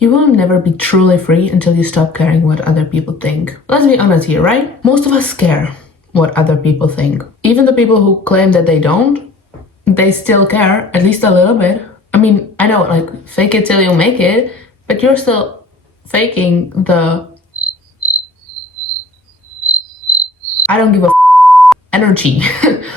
You will never be truly free until you stop caring what other people think. Let's be honest here, right? Most of us care what other people think. Even the people who claim that they don't, they still care, at least a little bit. I mean, I know, like, fake it till you make it, but you're still faking the I don't give a energy.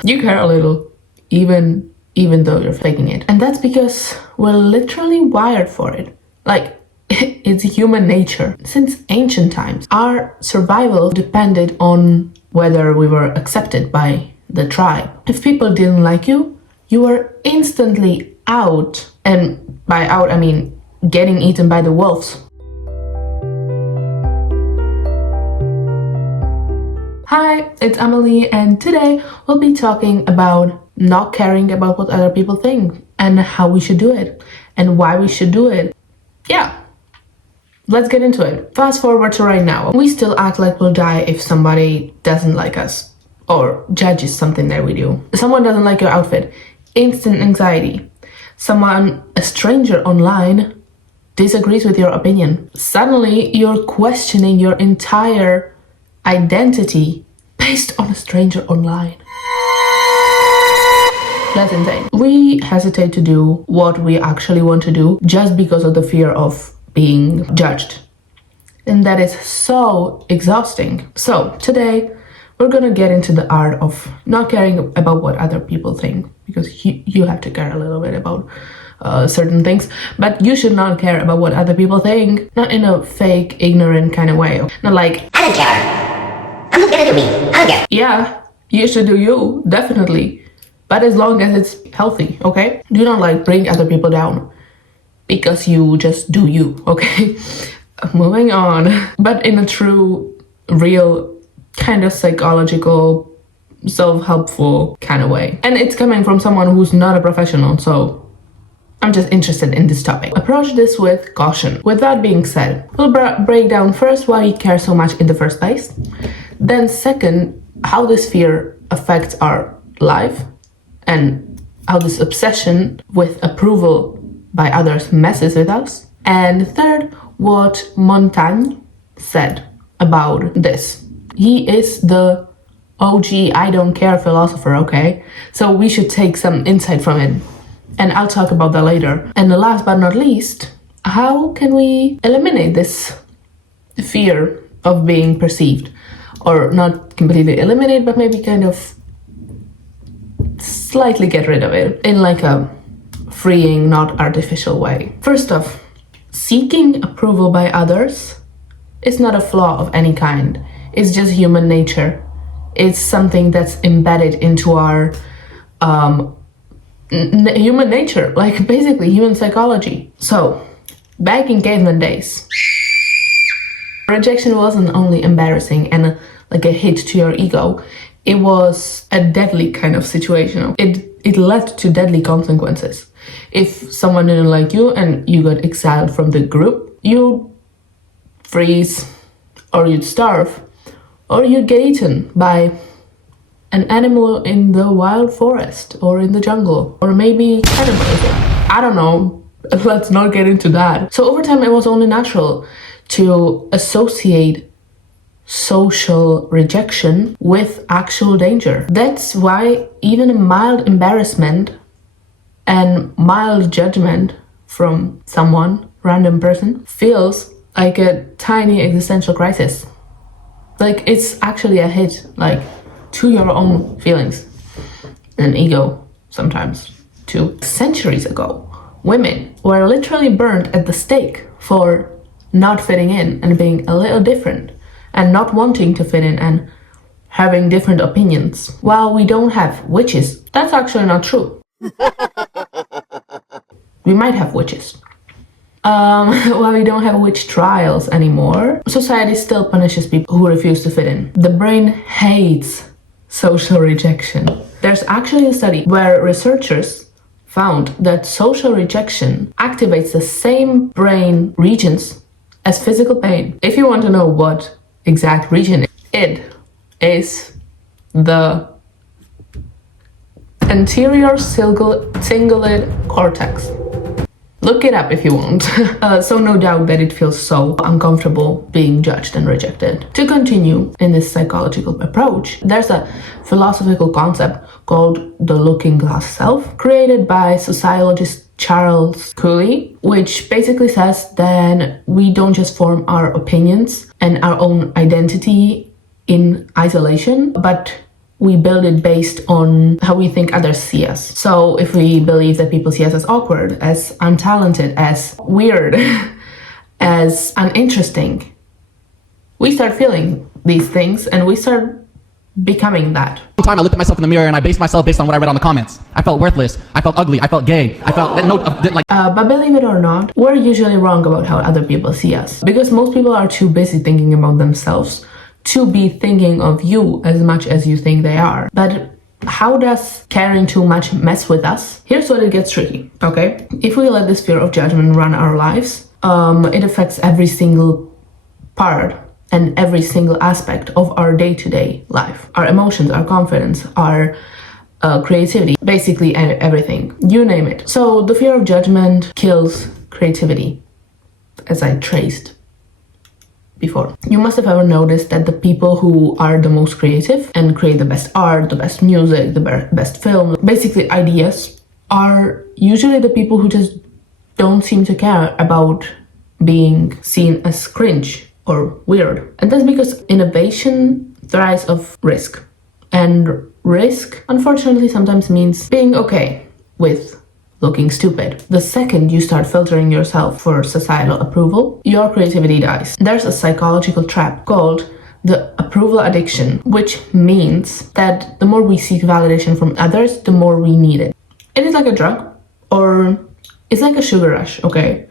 You care a little, even though you're faking it. And that's because we're literally wired for it. Like, it's human nature. Since ancient times, our survival depended on whether we were accepted by the tribe. If people didn't like you, you were instantly out. And by out, I mean getting eaten by the wolves. Hi, it's Emily, and today we'll be talking about not caring about what other people think and how we should do it and why we should do it. Yeah, let's get into it. Fast forward to right now. We still act like we'll die if somebody doesn't like us or judges something that we do. Someone doesn't like your outfit, instant anxiety. Someone, a stranger online, disagrees with your opinion. Suddenly, you're questioning your entire identity based on a stranger online. That's insane. We hesitate to do what we actually want to do just because of the fear of being judged. And that is so exhausting. So today, we're gonna get into the art of not caring about what other people think, because you have to care a little bit about certain things, but you should not care about what other people think, not in a fake, ignorant kind of way. Not like, I don't care. I'm not gonna do me. I don't care. Yeah, you should do you, definitely. But as long as it's healthy, okay? Do not like bring other people down because you just do you, okay? Moving on. But in a true, real, kind of psychological, self-helpful kind of way. And it's coming from someone who's not a professional, so I'm just interested in this topic. Approach this with caution. With that being said, we'll break down first why we care so much in the first place. Then second, how this fear affects our life and how this obsession with approval by others messes with us. And third, what Montaigne said about this. He is the OG I don't care philosopher, okay? So we should take some insight from it. And I'll talk about that later. And last but not least, how can we eliminate this fear of being perceived? Or not completely eliminate, but maybe kind of slightly get rid of it in like a freeing, not artificial way. First off, seeking approval by others is not a flaw of any kind. It's just human nature. It's something that's embedded into our human nature, like basically human psychology. So, back in caveman days, rejection wasn't only embarrassing and like a hit to your ego, it was a deadly kind of situation. It led to deadly consequences. If someone didn't like you and you got exiled from the group, you'd freeze, or you'd starve, or you'd get eaten by an animal in the wild forest or in the jungle, or maybe cannibalism. I don't know, let's not get into that. So over time, it was only natural to associate social rejection with actual danger. That's why even a mild embarrassment and mild judgment from someone, random person, feels like a tiny existential crisis. Like it's actually a hit, like to your own feelings and ego sometimes too. Centuries ago, women were literally burned at the stake for not fitting in and being a little different and not wanting to fit in and having different opinions. While we don't have witches, that's actually not true. We might have witches. While we don't have witch trials anymore, society still punishes people who refuse to fit in. The brain hates social rejection. There's actually a study where researchers found that social rejection activates the same brain regions as physical pain. If you want to know what exact region it is, the anterior cingulate cortex. Look it up if you want. So no doubt that it feels so uncomfortable being judged and rejected. To continue in this psychological approach, there's a philosophical concept called the looking glass self, created by sociologist Charles Cooley, which basically says that we don't just form our opinions and our own identity in isolation, but we build it based on how we think others see us. So if we believe that people see us as awkward, as untalented, as weird, as uninteresting, we start feeling these things and we start becoming that. One time I looked at myself in the mirror and I based myself based on what I read on the comments. I felt worthless. I felt ugly. I felt gay. I felt But believe it or not, we're usually wrong about how other people see us, because most people are too busy thinking about themselves to be thinking of you as much as you think they are. But how does caring too much mess with us? Here's what it gets tricky, okay? If we let this fear of judgment run our lives, it affects every single part and every single aspect of our day-to-day life. Our emotions, our confidence, our creativity, basically everything, you name it. So the fear of judgment kills creativity, as I traced before. You must have ever noticed that the people who are the most creative and create the best art, the best music, the best film, basically ideas, are usually the people who just don't seem to care about being seen as cringe or weird. And that's because innovation thrives off risk. And risk, unfortunately, sometimes means being okay with looking stupid. The second you start filtering yourself for societal approval, your creativity dies. There's a psychological trap called the approval addiction, which means that the more we seek validation from others, the more we need it. It is like a drug, or it's like a sugar rush, okay?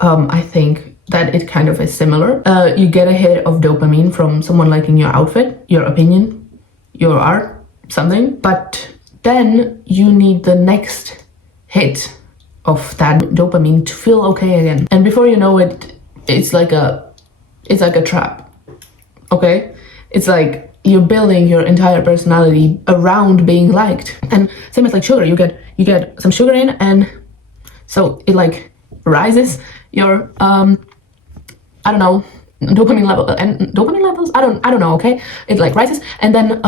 I think that it kind of is similar. You get a hit of dopamine from someone liking your outfit, your opinion, your art, something, but then you need the next hit of that dopamine to feel okay again. And before you know it, it's like a trap, okay? It's like you're building your entire personality around being liked. And same as like sugar, you get some sugar in, and so it like rises your I don't know, dopamine level, and dopamine levels, I don't know, okay? It like rises, and then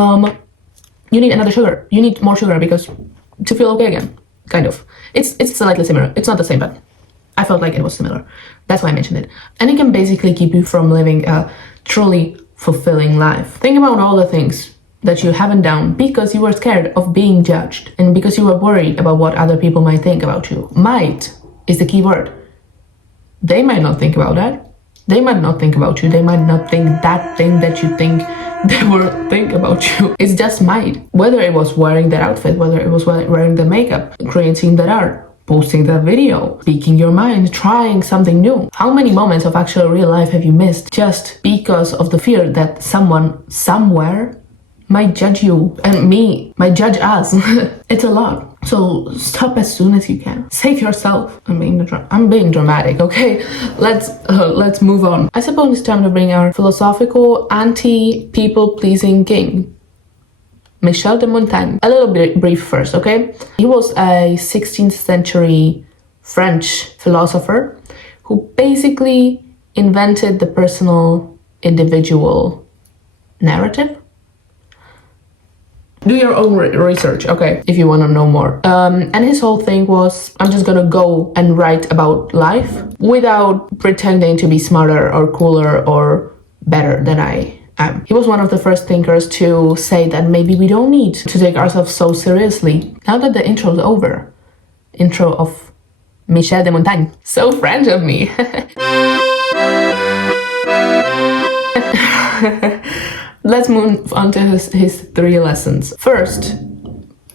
you need another sugar. You need more sugar because to feel okay again. Kind of. It's slightly similar. It's not the same, but I felt like it was similar. That's why I mentioned it. And it can basically keep you from living a truly fulfilling life. Think about all the things that you haven't done because you were scared of being judged and because you were worried about what other people might think about you. Might is the key word. They might not think about that. They might not think about you. They might not think that thing that you think they will think about you. It's just might. Whether it was wearing that outfit, whether it was wearing the makeup, creating that art, posting that video, speaking your mind, trying something new. How many moments of actual real life have you missed just because of the fear that someone somewhere might judge you and might judge us? It's a lot. So stop as soon as you can. Save yourself. I'm being dramatic, okay? Let's move on. I suppose it's time to bring our philosophical anti-people-pleasing king, Michel de Montaigne. A little bit brief first, okay? He was a 16th century French philosopher who basically invented the personal individual narrative. Do your own research, okay, if you want to know more. And his whole thing was, I'm just gonna go and write about life without pretending to be smarter or cooler or better than I am. He was one of the first thinkers to say that maybe we don't need to take ourselves so seriously. Now that the intro's over, intro of Michel de Montaigne. So French of me. Let's move on to his 3 lessons. First,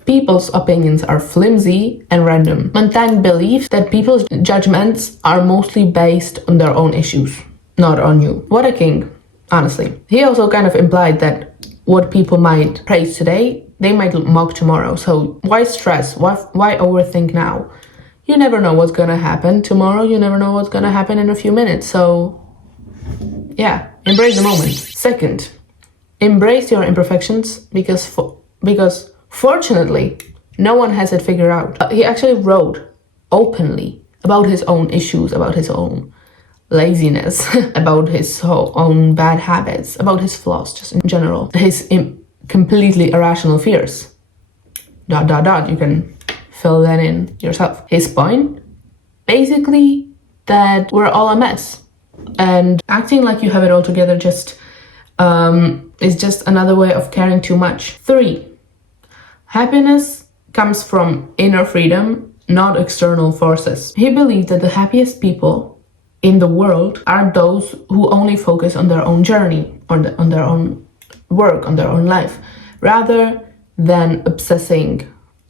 people's opinions are flimsy and random. Montaigne believed that people's judgments are mostly based on their own issues, not on you. What a king, honestly. He also kind of implied that what people might praise today, they might mock tomorrow. So why stress? Why overthink now? You never know what's gonna happen tomorrow. You never know what's gonna happen in a few minutes. So yeah, embrace the moment. Second, embrace your imperfections because fortunately, no one has it figured out. He actually wrote openly about his own issues, about his own laziness, about his own bad habits, about his flaws, just in general, his completely irrational fears. ... You can fill that in yourself. His point, basically, that we're all a mess, and acting like you have it all together just is just another way of caring too much. 3, happiness comes from inner freedom, not external forces. He believed that the happiest people in the world are those who only focus on their own journey, on their own work, on their own life, rather than obsessing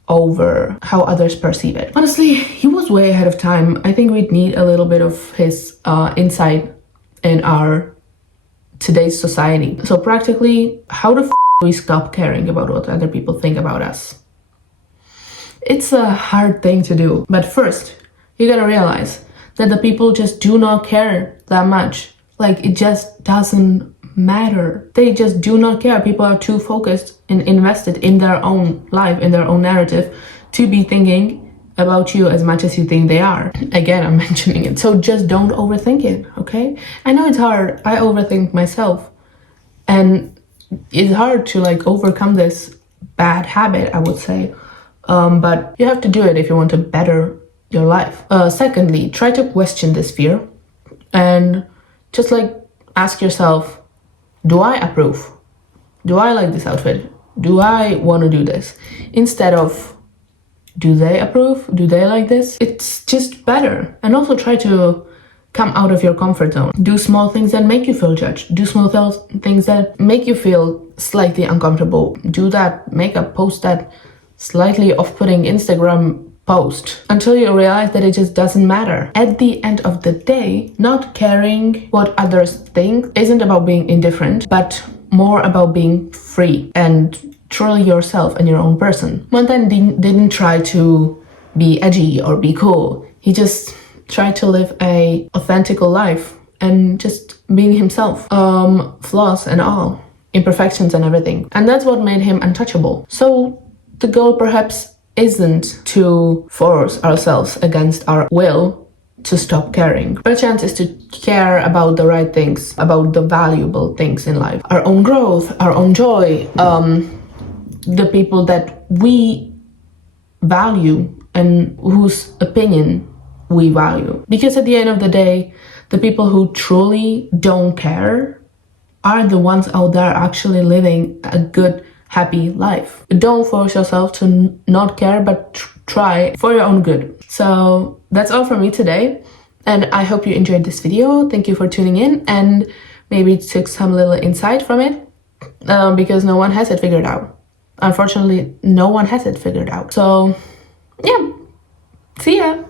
over how others perceive it. Honestly, he was way ahead of time. I think we'd need a little bit of his insight in our today's society. So practically, how the do we stop caring about what other people think about us? It's a hard thing to do, but first, you gotta realize that the people just do not care that much. Like, it just doesn't matter. They just do not care. People are too focused and invested in their own life, in their own narrative, to be thinking about you as much as you think they are. Again, I'm mentioning it. So just don't overthink it, okay? I know it's hard. I overthink myself. And it's hard to like overcome this bad habit, I would say. But you have to do it if you want to better your life. Secondly, try to question this fear and just like ask yourself, do I approve? Do I like this outfit? Do I want to do this? Instead of, do they approve? Do they like this? It's just better. And also try to come out of your comfort zone. Do small things that make you feel judged. Do small things that make you feel slightly uncomfortable. Do that makeup, post that slightly off-putting Instagram post until you realize that it just doesn't matter. At the end of the day, not caring what others think isn't about being indifferent, but more about being free and truly yourself and your own person. Mountain didn't try to be edgy or be cool. He just tried to live a authentic life and just being himself. Flaws and all, imperfections and everything. And that's what made him untouchable. So the goal perhaps isn't to force ourselves against our will to stop caring. Our chance is to care about the right things, about the valuable things in life. Our own growth, our own joy, the people that we value and whose opinion we value. Because at the end of the day, the people who truly don't care are the ones out there actually living a good, happy life. Don't force yourself to not care, but try for your own good. So that's all from me today, and I hope you enjoyed this video. Thank you for tuning in, and maybe took some little insight from it, because no one has it figured out. Unfortunately, no one has it figured out. So yeah, see ya.